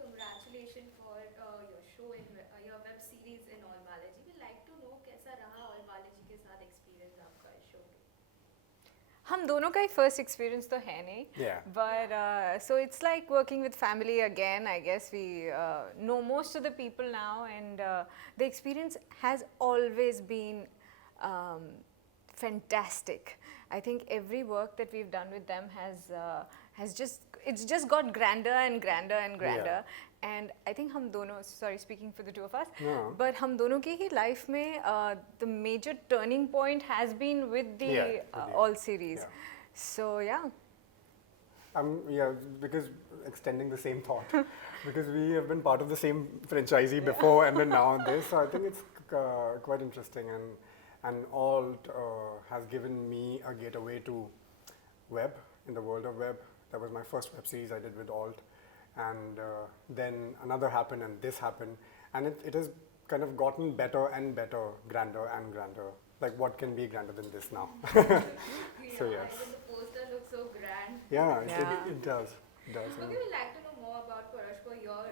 congratulations for your show in your web series in All Balaji. We'd like to know कैसा रहा All Balaji के साथ experience आपका इस show पे? हम दोनों का ही first experience तो है नहीं, but so it's like working with family again. I guess we know most of the people now, and the experience has always been fantastic. I think every work that we've done with them has just got grander and grander and grander. And I think हम दोनों, sorry speaking for the two of us, but हम दोनों की ही life में the major turning point has been with the All series. So yeah. Because extending the same thought, because we have been part of the same franchisee before and then now this, so I think it's quite interesting, and Alt has given me a gateway to web, in the world of web. That was my first web series I did with Alt, and then another happened and this happened, and it has kind of gotten better and better, grander and grander. Like, what can be grander than this now? So yes. The poster looks so grand. It does. It does. Okay, we'd like to know more about Paurashpur, your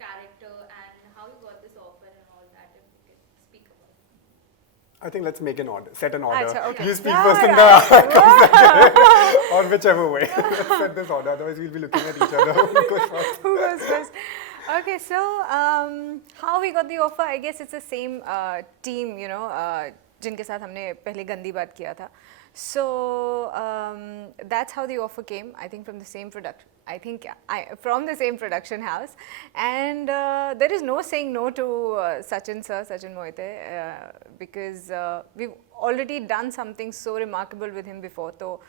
character, and how you got this offer and all that, if you can speak about it. I think let's make an order, set an order. Achha, okay. You speak first in the or whichever way. Let's set this order, otherwise we'll be looking at each other. Who goes first? Who goes first? Okay, so how we got the offer, I guess it's the same team, you know, जिनके साथ हमने पहले गंदी बात किया था. So that's how the offer came, I think from the same from the same production house, and there is no saying no to Sachin Moite, because we've already done something so remarkable with him before. So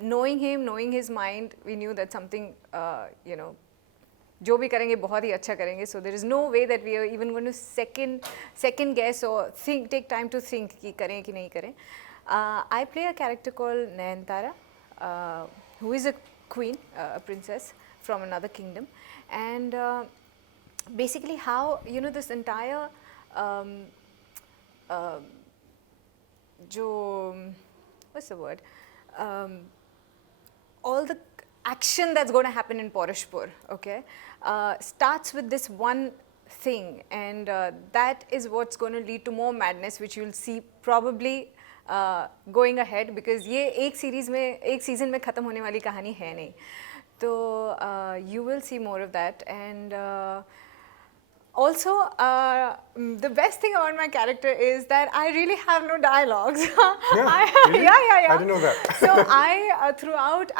knowing him, knowing his mind, we knew that something, you know, जो भी करेंगे बहुत ही अच्छा करेंगे. So there is no way that we are even going to second guess or take time to think कि करें कि नहीं करें. I play a character called Nayantara, who is a queen, a princess from another kingdom, and basically how, you know, this entire what's the word, all the action that's going to happen in Paurashpur, okay, starts with this one thing, and that is what's going to lead to more madness, which you'll see probably going ahead, because ये एक season में ख़त्म होने वाली कहानी है नहीं. तो you will see more of that, and also the best thing about my character is that I really have no dialogues. Really? Yeah. I didn't know that. So I throughout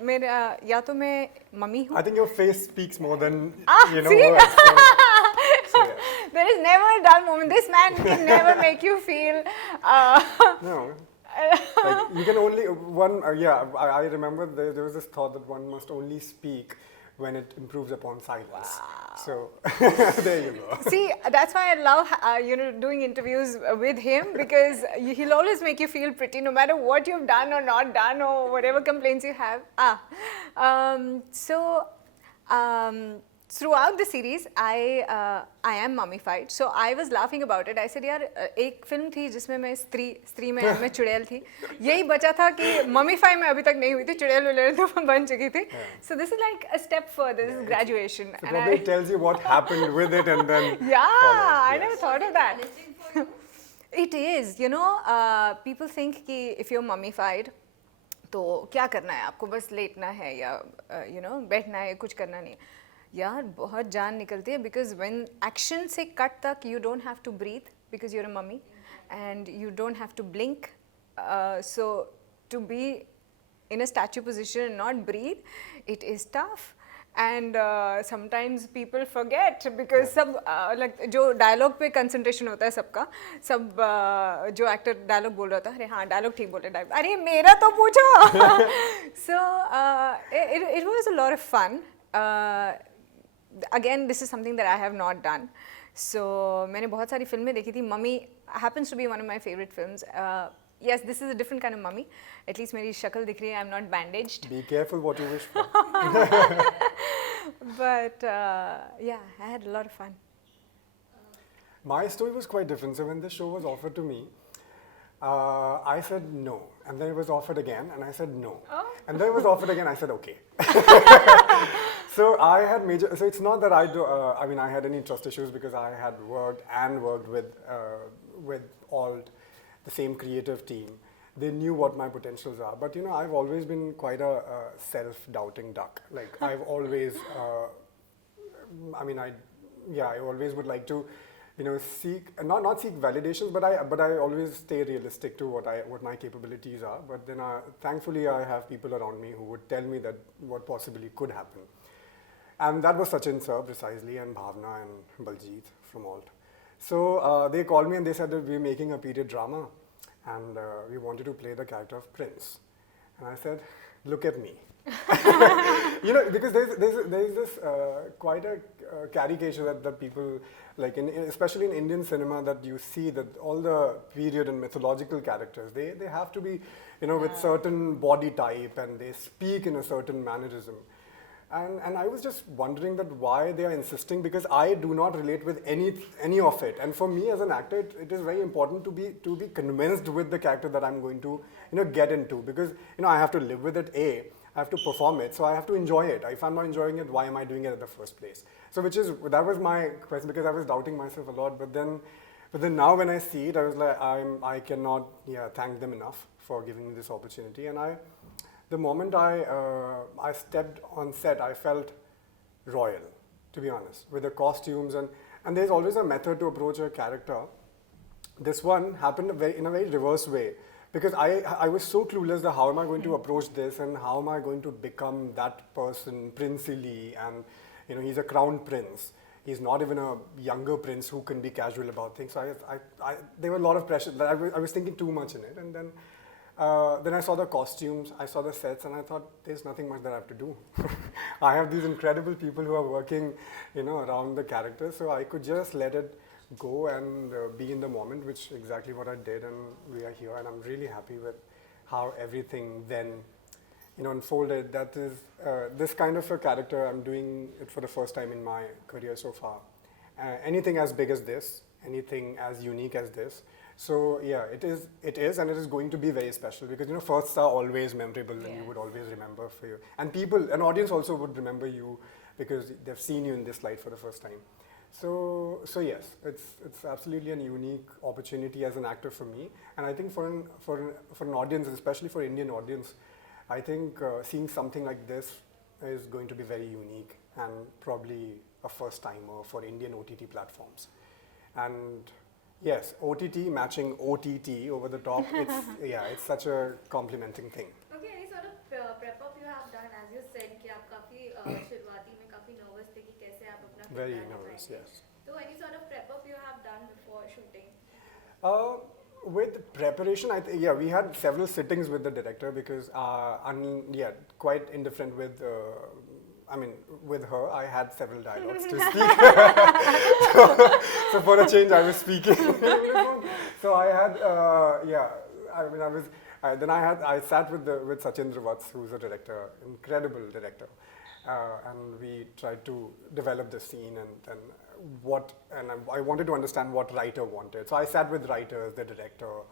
मेरा या तो मैं मम्मी हूँ. I think your face speaks more than see? words. So, yeah. There is never a dull moment. This man can never make you feel. No. Like, you can only I remember there was this thought that one must only speak when it improves upon silence. Wow. So there you go. See, that's why I love doing interviews with him, because he'll always make you feel pretty no matter what you've done or not done or whatever complaints you have. Throughout the series, I am mummified. So I was laughing about it. I said, यार एक film थी जिसमें मैं स्त्री में मैं चुड़ैल थी. यही बचा था कि मम्मीफाई में अभी तक नहीं हुई थी, चुड़ैल तो बन चुकी थी. So this is like a step further. This is graduation. So probably it tells you what happened with it, and then I never thought of that. It is, you know, people think कि if you're mummified, तो क्या करना है, आपको बस लेटना है या you know बैठना है, कुछ करना नहीं. यार बहुत जान निकलती है, because when action से cut तक you don't have to breathe because you're a mummy, and you don't have to blink, so to be in a statue position and not breathe, it is tough, and sometimes people forget, because सब like जो dialogue पे concentration होता है सबका, सब जो actor dialogue बोल रहा था, अरे हाँ dialogue ठीक बोल रहे, अरे मेरा तो पूछो. So it was a lot of fun. Again, this is something that I have not done. So मैंने बहुत सारी फिल्में देखी थी. Mummy happens to be one of my favorite films. Yes, this is a different kind of mummy. At least मेरी शक्ल दिख रही है. I'm not bandaged. Be careful what you wish for. But yeah, I had a lot of fun. My story was quite different. So when this show was offered to me, I said no, and then it was offered again, and I said no, and then it was offered again. I said okay. So I had major. So it's not that I do. I mean, I had any trust issues because I had worked with all the same creative team. They knew what my potentials are. But I've always been quite a self-doubting duck. Like I've always. I mean, I always would like to, seek not seek validations, but I always stay realistic to what my capabilities are. But then, thankfully, I have people around me who would tell me that what possibly could happen. And that was Sachin sir, precisely, and Bhavna and Baljit from Alt. So they called me and they said that we're making a period drama and we wanted to play the character of Prince. And I said, look at me. Because there's this quite a caricature that people, like especially in Indian cinema, that you see that all the period and mythological characters, they have to be, with certain body type and they speak in a certain mannerism. And I was just wondering that why they are insisting, because I do not relate with any of it. And for me as an actor, it is very important to be convinced with the character that I'm going to get into, because I have to live with it. I have to perform it, so I have to enjoy it. If I'm not enjoying it, why am I doing it in the first place? So that was my question, because I was doubting myself a lot. But then now when I see it, I was like, I cannot thank them enough for giving me this opportunity. And the moment I stepped on set, I felt royal, to be honest, with the costumes. And there's always a method to approach a character. This one happened in a very reverse way, because I was so clueless that how am I going to approach this and how am I going to become that person, princely, and he's a crown prince. He's not even a younger prince who can be casual about things. So there were a lot of pressure. I was thinking too much in it. And then I saw the costumes, I saw the sets, and I thought, there's nothing much that I have to do. I have these incredible people who are working, around the character, so I could just let it go and be in the moment, which exactly what I did, and we are here, and I'm really happy with how everything then, unfolded. That is this kind of a character. I'm doing it for the first time in my career so far. Anything as big as this, anything as unique as this. So yeah, it is, and it is going to be very special, because firsts are always memorable, and you would always remember for you. And an audience also would remember you because they've seen you in this light for the first time. So yes, it's absolutely a unique opportunity as an actor for me, and I think for an audience, especially for Indian audience, I think seeing something like this is going to be very unique and probably a first timer for Indian OTT platforms. And yes, OTT matching OTT over the top, it's such a complimenting thing. Okay, any sort of prep up you have done, as you said कि आप काफी शुरुआती में काफी nervous थे कि कैसे आप अपना Very nervous, yes. So any sort of prep up you have done before shooting? With preparation, we had several sittings with the director, because quite indifferent with. With her, I had several dialogues to speak. so for a change, I was speaking. So I had, I sat with Sachin Vats, who's a director, incredible director, and we tried to develop the scene and I wanted to understand what writer wanted. So I sat with writers, the director,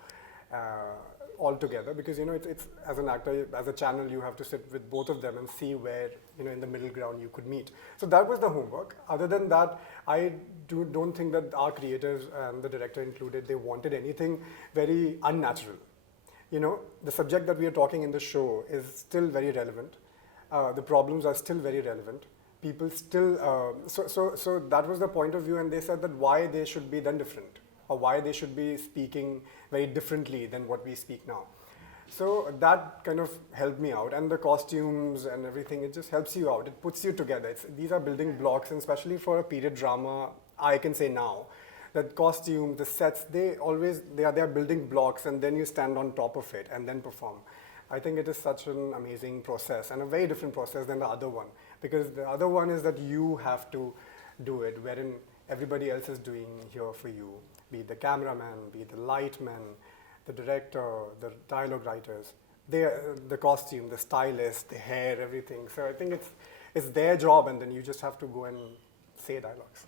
all together, because it's as an actor, as a channel, you have to sit with both of them and see where in the middle ground you could meet. So that was the homework. Other than that, I don't think that our creators and the director included, they wanted anything very unnatural. The subject that we are talking in the show is still very relevant. The problems are still very relevant. People still so that was the point of view, and they said that why they should be then different, or why they should be speaking very differently than what we speak now. So that kind of helped me out, and the costumes and everything, it just helps you out. It puts you together. These are building blocks, and especially for a period drama, I can say now, that costumes, the sets, they are building blocks, and then you stand on top of it and then perform. I think it is such an amazing process, and a very different process than the other one, because the other one is that you have to do it, wherein everybody else is doing here for you, be it the cameraman, be it the lightman, the director, the dialogue writers, the costume, the stylist, the hair, everything. So I think it's their job, and then you just have to go and say dialogues.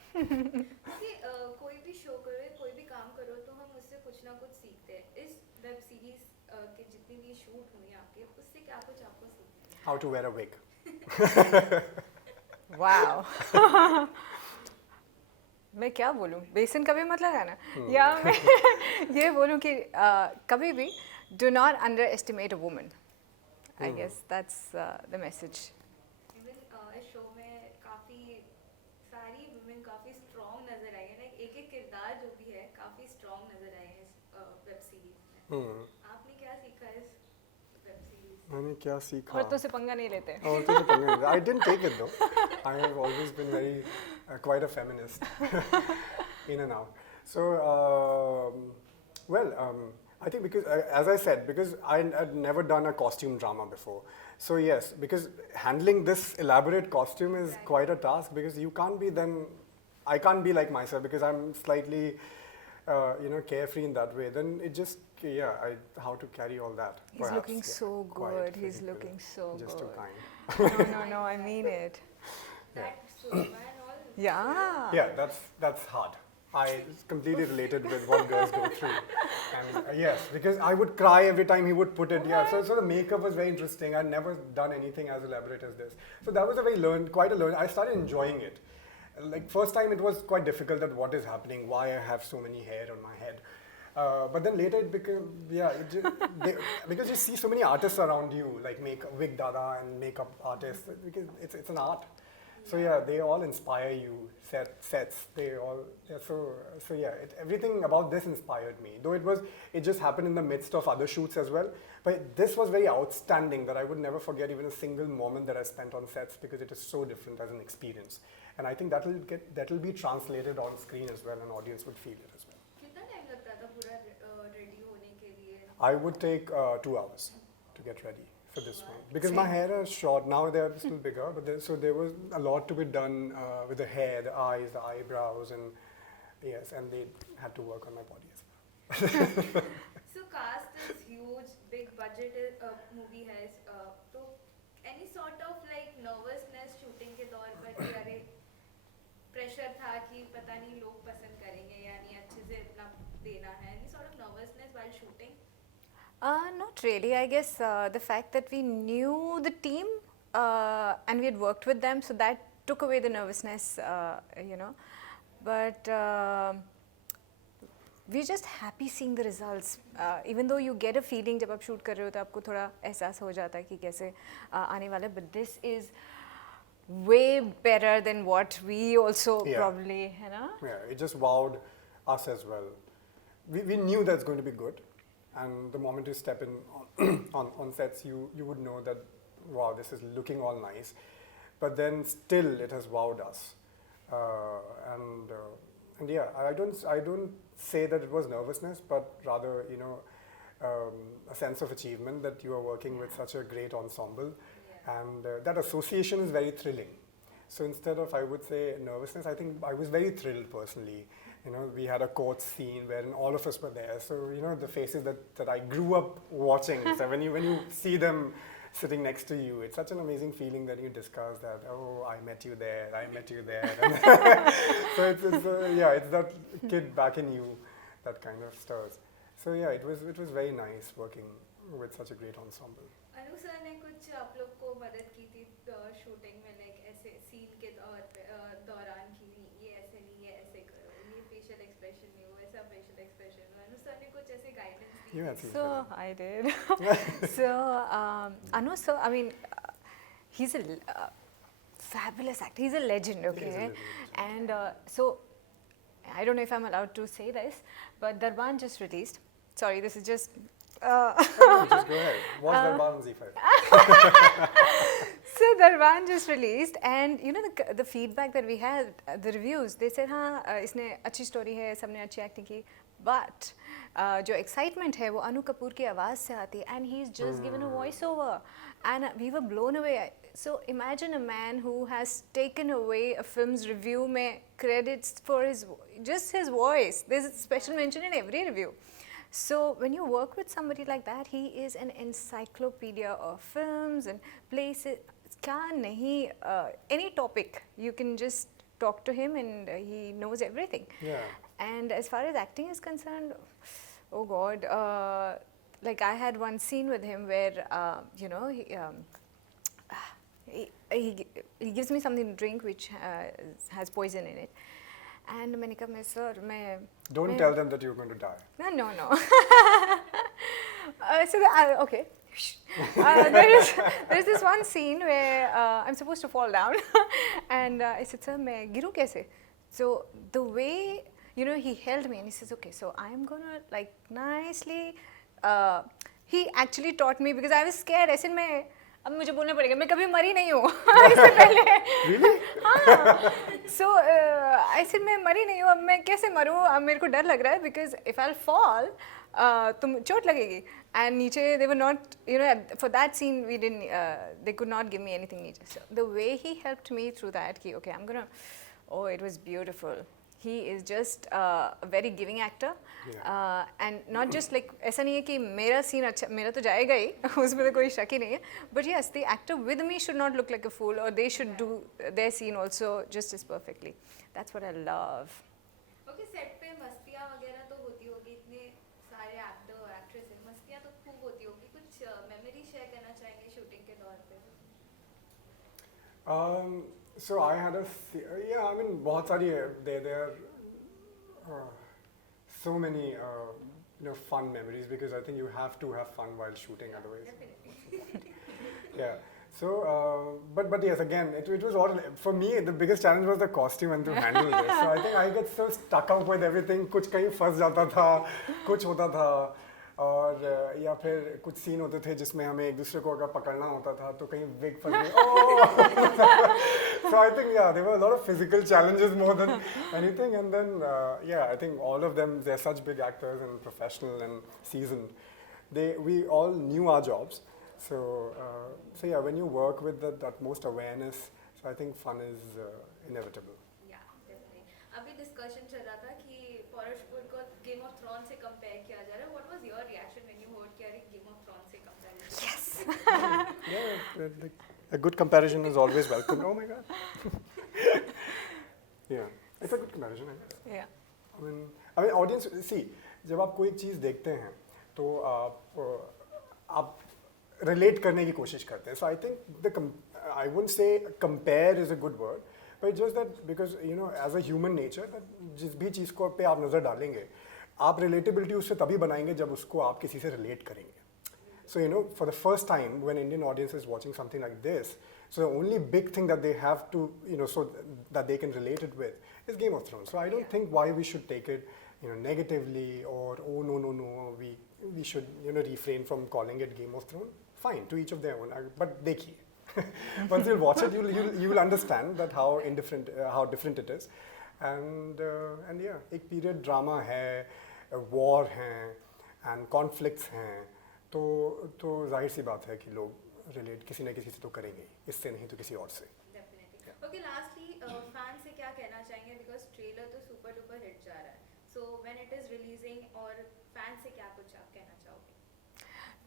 कोई भी show करो, कोई भी काम करो, तो हम उससे कुछ ना कुछ सीखते हैं. इस वेब सीरीज के जितनी भी शूट हुई आपके, उससे क्या कुछ आपको सीखना है? How to wear a wig. wow. मैं क्या बोलूँ, बेसन कभी मत लगाना, या मैं ये बोलूँ कि कभी भी do not underestimate a woman. I guess that's the message. Even इस शो में काफी सारी वुमेन काफी स्ट्रॉन्ग नजर आई है, लाइक एक एक किरदार जो भी है काफी स्ट्रॉन्ग नजर आए हैं इस वेब सीरीज में. आपने क्या सीखा इस वेब सीरीज? मैंने क्या सीखा? औरतों से पंगा नहीं लेते. औरतों से पंगा नहीं. I didn't take it though. I have always been very quite a feminist in and out. So I think because as I said, because I had never done a costume drama before. So yes, because handling this elaborate costume is quite a task, because you can't be then, I can't be like myself because I'm slightly carefree in that way. Then it just, how to carry all that. He's perhaps, looking so quite good. He's physical, looking so just good. too kind. No, I mean it. That Surma and all. Yeah. Yeah, that's hard. I completely related with what girls go through. And yes, because I would cry every time he would put it. Yeah, so the makeup was very interesting. I'd never done anything as elaborate as this. So that was quite a learn. I started enjoying it. Like first time it was quite difficult that what is happening, why I have so many hair on my head. But then later it became, because you see so many artists around you, like wig dada and makeup artists, because it's an art. So yeah, they all inspire you. Sets, they all. Yeah, so yeah, everything about this inspired me. Though it just happened in the midst of other shoots as well. But this was very outstanding. That I would never forget even a single moment that I spent on sets, because it is so different as an experience. And I think that'll be translated on screen as well, and audience would feel it as well. कितना time लगता था पूरा ready होने के लिए? I would take 2 hours to get ready for this one, because my hair is short now. They're still bigger, but so there was a lot to be done with the hair, the eyes, the eyebrows, and yes, and they had to work on my body as well. So cast is huge, big budget movie है. तो any sort of like nervousness shooting के दौर पर कि अरे pressure था कि पता नहीं लोग पसंद करेंगे या नहीं, अच्छे से इतना देना है. Any sort of nervousness while shooting? Not really. I guess the fact that we knew the team and we had worked with them, so that took away the nervousness, But we're just happy seeing the results. Even though you get a feeling जब आप shoot कर रहे हो तो आपको थोड़ा एहसास हो जाता है कि कैसे आने वाला है. But this is way better than what we also probably, Yeah, it just wowed us as well. We knew that's going to be good. And the moment you step in on sets, you would know that, wow, this is looking all nice. But then still, it has wowed us. And yeah, I don't say that it was nervousness, but rather, a sense of achievement that you are working with such a great ensemble. Yeah. And that association is very thrilling. So instead of, I would say, nervousness, I think I was very thrilled personally. We had a court scene wherein all of us were there. So, the faces that I grew up watching. So when you see them sitting next to you, it's such an amazing feeling that you discuss that, oh, I met you there, I met you there. So it's that kid back in you that kind of stirs. So yeah, it was very nice working with such a great ensemble. Anu sir ने कुछ आप लोग को मदद की थी shooting में, like ऐसे सीन के दौरान कि ये ऐसे नहीं, ये ऐसे करो, ये फेशियल एक्सप्रेशन नहीं हो, ऐसा फेशियल एक्सप्रेशन हो. अनु सर ने कुछ ऐसे guidance the? Yeah, So I did. So Anu sir, I mean, he's a fabulous actor. He's a legend, okay? He is a legend. And so I don't know if I'm allowed to say this, but Darban just released. Sorry, this is just. Just go ahead. Watch Darbar on Z5. So Darban just released, and the feedback that we had, the reviews, they said, हाँ इसने अच्छी story है, सबने अच्छी acting की, but जो excitement है वो अनु कपूर की आवाज़ से आती है, and he's just given a voiceover, and we were blown away. So imagine a man who has taken away a film's review में credits for his voice. There's a special mention in every review. So when you work with somebody like that, he is an encyclopedia of films and places. क्या नहीं, any topic you can just talk to him and he knows everything. Yeah. And as far as acting is concerned, oh God, like I had one scene with him where he gives me something to drink which has poison in it. And मैंने कहा मैं sir मैं Don't tell them that you're going to die. no. Okay. There's this one scene where I'm supposed to fall down, and I said, "Sir, मैं गिरूँ कैसे?" So the way he held me and he says, "Okay, so I'm gonna like nicely." He actually taught me because I was scared. ऐसे में अब मुझे बोलना पड़ेगा मैं कभी मरी नहीं हूँ इससे पहले. हाँ. So I said मैं मरी नहीं हूँ अब मैं कैसे मरूँ अब मेरे को डर लग रहा है because if I'll fall तो चोट लगेगी. And नीचे they were not for that scene we didn't they could not give me anything नीचे. So the way he helped me through that कि okay I'm gonna it was beautiful. He is just a very giving actor. Yeah. And not just like ऐसा नहीं है कि मेरा scene अच्छा मेरा तो जाएगा ही उसमें तो कोई शक ही नहीं है. But yes, the actor with me should not look like a fool, or they should do their scene also just as perfectly. That's what I love. Okay, set पे मस्तियाँ वगैरह तो होती होगी, इतने सारे एक्टर और एक्ट्रेस हैं, मस्तियाँ तो खूब होती होगी. कुछ मेमोरी शेयर करना चाहेंगे शूटिंग के दौर पे? So I had I mean बहुत सारी there are so many fun memories because I think you have to have fun while shooting otherwise. Definitely. Yeah. So but yes, again it was all for me. The biggest challenge was the costume and to handle this. So I think I get so stuck up with everything. कुछ कहीं फंस जाता था, कुछ होता था, और या फिर कुछ सीन होते थे जिसमें हमें एक दूसरे को अगर पकड़ना होता था तो कहीं विग फंस गई. So I think there were a lot of physical challenges more than anything, and then I think all of them, they're such big actors and professional and seasoned. We all knew our jobs, so when you work with the utmost awareness, so I think fun is inevitable. Yeah, definitely. अभी discussion चल रहा था कि पौरशपुर को Game of Thrones से compare किया जा रहा है. What was your reaction when you heard कि यार Game of Thrones से comparison? Yes. A good comparison is always welcome. Oh my God. Yeah, it's a good comparison. Yeah. I mean, audience, see, जब आप कोई चीज़ देखते हैं तो आप relate करने की कोशिश करते हैं. So I think I wouldn't say compare is a good word, but it's just that because as a human nature, that जिस भी चीज़ को पे आप नज़र डालेंगे, आप relatability उससे तभी बनाएंगे जब उसको आप किसी से relate करेंगे. So for the first time when Indian audience is watching something like this, so the only big thing that they have to so that they can relate it with is Game of Thrones. So I don't think why we should take it negatively, or oh no we should refrain from calling it Game of Thrones. Fine, to each of their own. But dekhiye, once you'll watch it, you'll understand that how different it is, and yeah, एक period drama है, war है, and conflicts हैं, तो जाहिर सी बात है कि लोग relate किसी न किसी से तो करेंगे, इससे नहीं तो किसी और से. Definitely. Okay, lastly, fans से क्या कहना चाहेंगे, because trailer तो super duper hit जा रहा है. So when it is releasing, और fans से क्या कुछ आप कहना चाहोगे?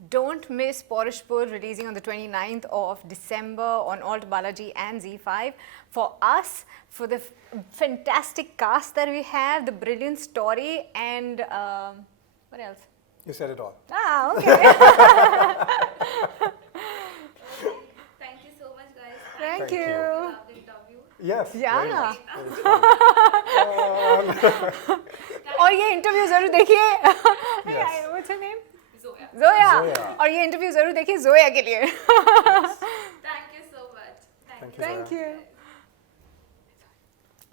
Don't miss Paurashpur releasing on the 29th of December on Alt Balaji and Z5. For us, for the fantastic cast that we have, the brilliant story, and what else? You said it all. Ah, okay. Thank you so much, guys. Thank you. Love the interview. Yes. Yeah. very much. और ये interview जरूर देखिए. Yes. What's her name? Zoya. Zoya. और ये interview जरूर देखिए जोया के लिए. Thank you so much. Thank you, Thank Zoya. you.